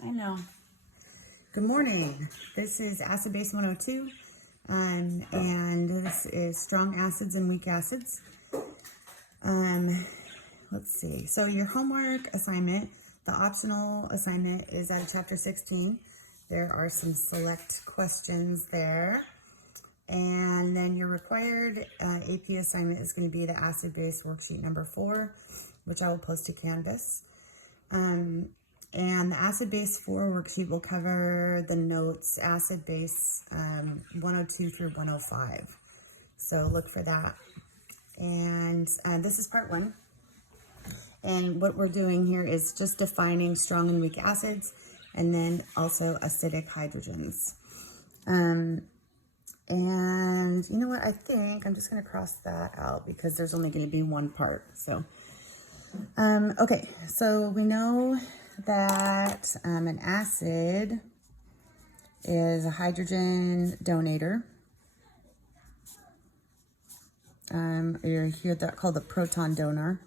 I know. Good morning. This is Acid Base 102, and this is strong acids and weak acids. Let's see. So your homework assignment, the optional assignment is at chapter 16. There are some select questions there. And then your required AP assignment is going to be the acid base worksheet number 4, which I will post to Canvas. And the acid base 4 worksheet will cover the notes acid base 102 through 105. So look for that. And this is part 1. And what we're doing here is just defining strong and weak acids, and then also acidic hydrogens. And you know what, I think I'm just going to cross that out because there's only going to be one part. So, okay, so we know that an acid is a hydrogen donator. You hear that called the proton donor.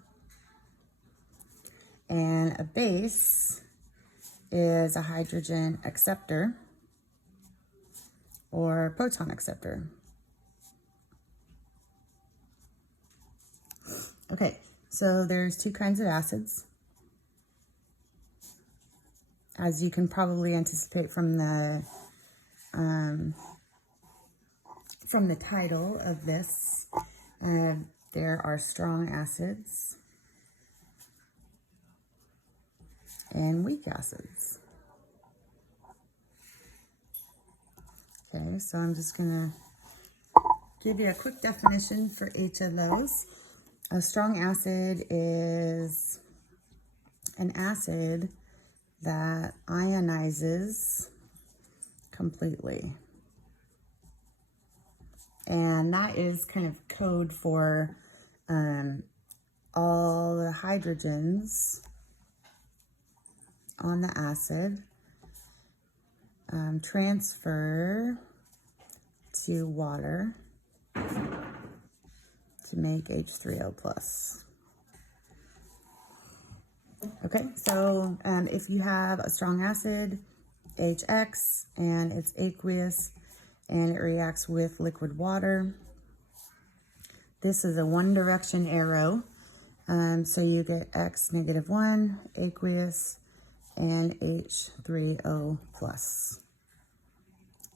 And a base is a hydrogen acceptor or proton acceptor. Okay, so there's two kinds of acids. As you can probably anticipate from the title of this, there are strong acids and weak acids. Okay, so I'm just gonna give you a quick definition for each of those. A strong acid is an acid that ionizes completely. And that is kind of code for all the hydrogens on the acid transfer to water to make H3O+. Okay, so if you have a strong acid, HX, and it's aqueous, and it reacts with liquid water, this is a one direction arrow. So you get X -1, aqueous, and H3O+.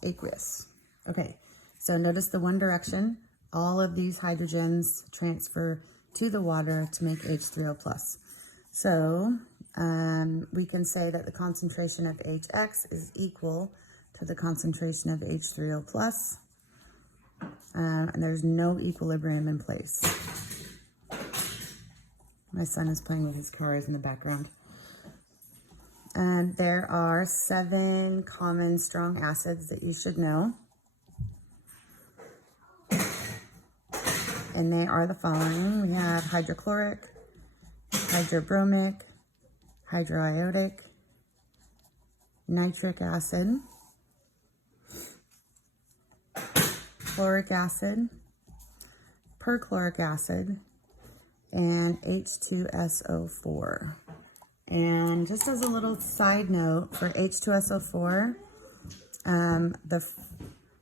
Aqueous. Okay, so notice the one direction. All of these hydrogens transfer to the water to make H3O+. So we can say that the concentration of HX is equal to the concentration of H3O+, and there's no equilibrium in place. My son is playing with his cars in the background. And there are 7 common strong acids that you should know. And they are the following. We have hydrochloric, hydrobromic, hydroiodic, nitric acid, chloric acid, perchloric acid, and H2SO4. And just as a little side note for H2SO4, the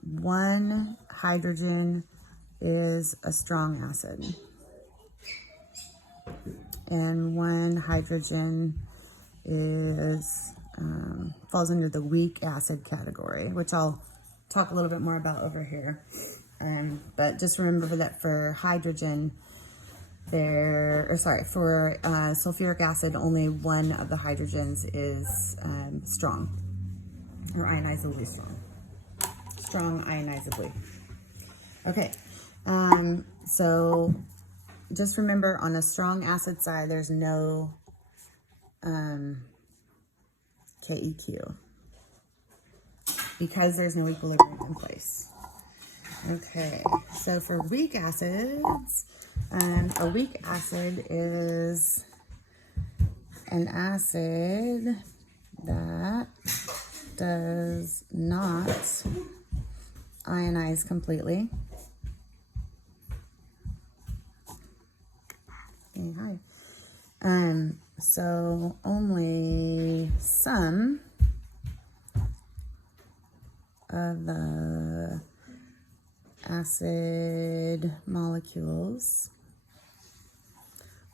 one hydrogen is a strong acid, and one hydrogen is falls under the weak acid category, which I'll talk a little bit more about over here. But just remember that for hydrogen, for sulfuric acid, only one of the hydrogens is strong, or ionizably strong. Strong ionizably. Okay, so just remember on a strong acid side, there's no KEQ because there's no equilibrium in place. Okay, so for weak acids, a weak acid is an acid that does not ionize completely. Hey, hi. So only some of the acid molecules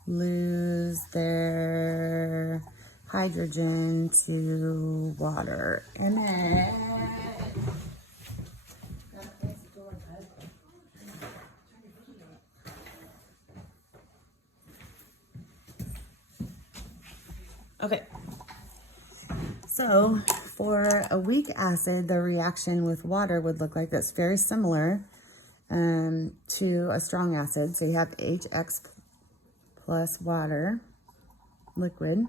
lose their hydrogen to water. And then okay, so for a weak acid, the reaction with water would look like this, very similar to a strong acid. So you have HX plus water, liquid,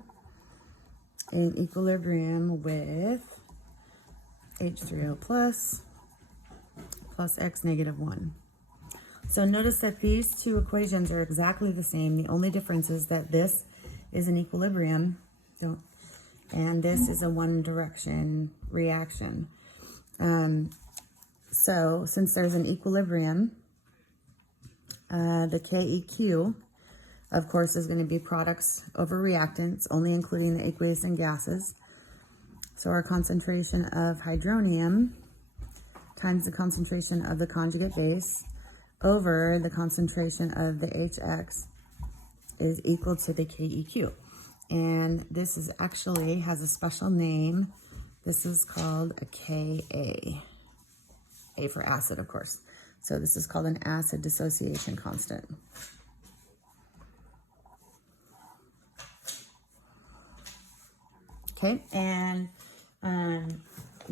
in equilibrium with H3O plus X negative 1. So notice that these two equations are exactly the same. The only difference is that this is an equilibrium, and this is a one direction reaction. So since there's an equilibrium, the KEQ, of course, is going to be products over reactants, only including the aqueous and gases. So our concentration of hydronium times the concentration of the conjugate base over the concentration of the HX is equal to the KEQ. And this is actually has a special name. This is called a Ka. A for acid, of course. So this is called an acid dissociation constant. Okay, and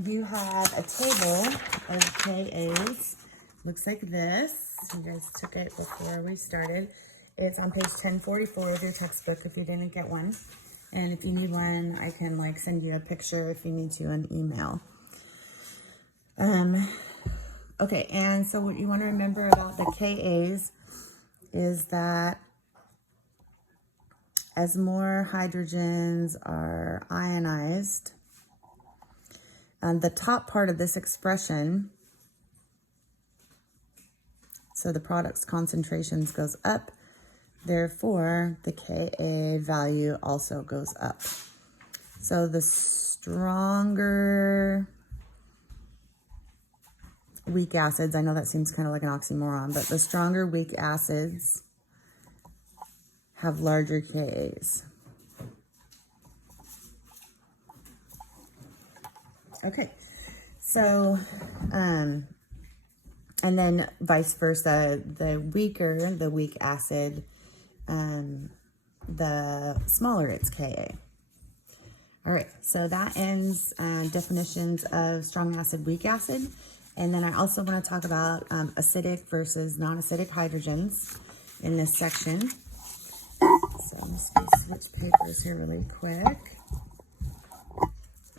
you have a table of Kas. Looks like this. You guys took it before we started. It's on page 1044 of your textbook if you didn't get one. And if you need one, I can send you a picture if you need to, an email. Okay, and so what you want to remember about the Kas is that as more hydrogens are ionized, the top part of this expression, so the product's concentrations goes up, therefore the Ka value also goes up. So the stronger weak acids, I know that seems kind of like an oxymoron, but the stronger weak acids have larger Kas. Okay, so, and then vice versa, the weaker the weak acid, the smaller its Ka. All right, so that ends definitions of strong acid, weak acid. And then I also want to talk about acidic versus non-acidic hydrogens in this section. So I'm just going to switch papers here really quick.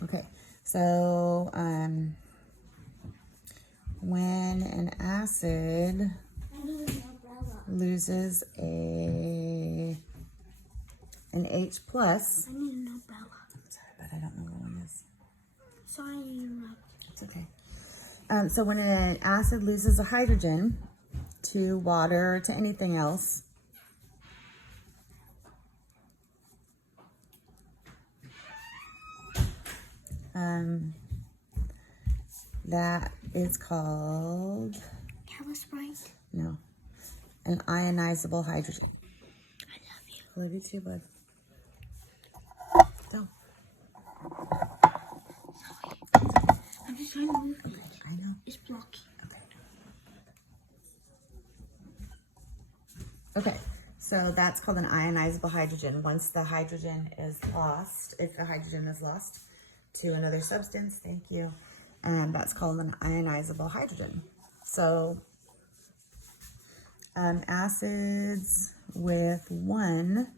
Okay, so when an acid loses an H plus. I need an umbrella. Sorry, but I don't know what one is. Sorry, you interrupted. It's okay. So when an acid loses a hydrogen to water or to anything else, that is called, Calisprite. no, an ionizable hydrogen. I love you. I love you too, bud. Go. Sorry. I'm just trying to move it. I know. It's blocking. Okay, so that's called an ionizable hydrogen. Once the hydrogen is lost, if the hydrogen is lost to another substance, thank you, that's called an ionizable hydrogen. So acids with one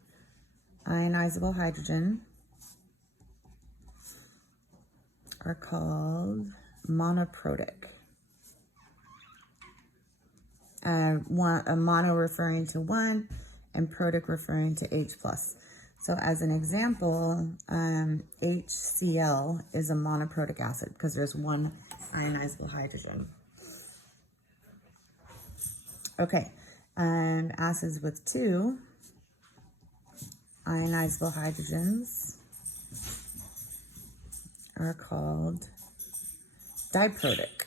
ionizable hydrogen are called monoprotic. A mono referring to one and protic referring to H plus. So as an example, HCl is a monoprotic acid because there's one ionizable hydrogen. Okay, acids with two ionizable hydrogens are called Diprotic.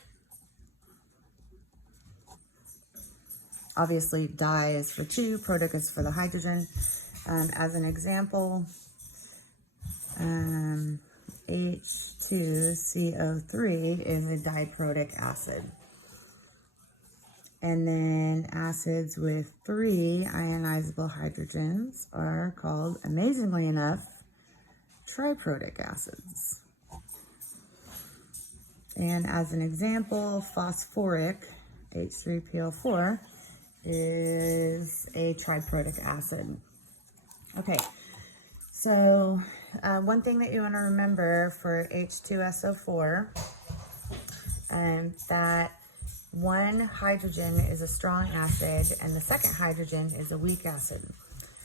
Obviously, di is for 2, protic is for the hydrogen. As an example, H2CO3 is a diprotic acid. And then acids with 3 ionizable hydrogens are called, amazingly enough, triprotic acids. And as an example, phosphoric, H3PO4, is a triprotic acid. Okay, so one thing that you want to remember for H2SO4, that one hydrogen is a strong acid and the second hydrogen is a weak acid.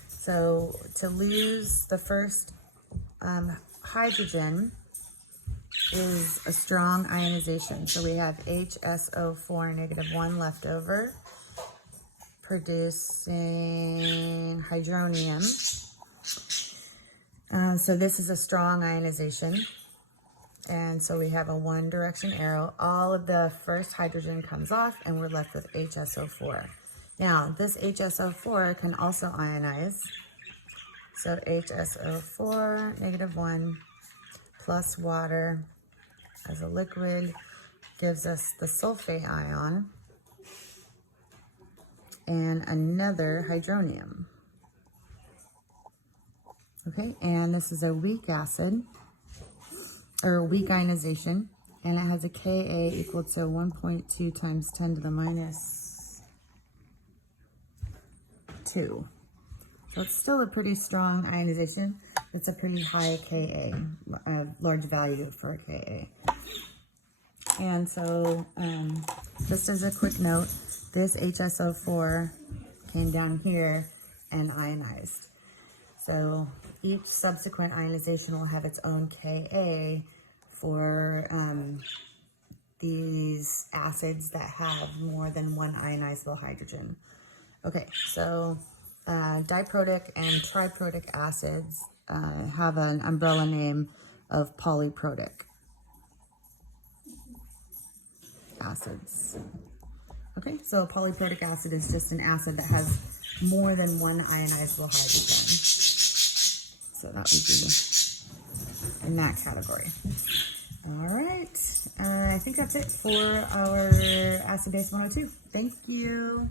So to lose the first hydrogen is a strong ionization. So we have HSO4 -1 left over, producing hydronium. So this is a strong ionization. And so we have a one direction arrow. All of the first hydrogen comes off and we're left with HSO4. Now, this HSO4 can also ionize. So HSO4 -1 plus water as a liquid gives us the sulfate ion and another hydronium. Okay, and this is a weak acid, or a weak ionization, and it has a Ka equal to 1.2 times 10 to the minus 2. So it's still a pretty strong ionization. It's a pretty high Ka, a large value for a Ka. And so, just as a quick note, this HSO4 came down here and ionized. So each subsequent ionization will have its own Ka for these acids that have more than one ionizable hydrogen. Okay, so diprotic and triprotic acids have an umbrella name of polyprotic acids. Okay, so a polyprotic acid is just an acid that has more than one ionizable hydrogen. So that would be in that category. All right, I think that's it for our Acid Base 102. Thank you.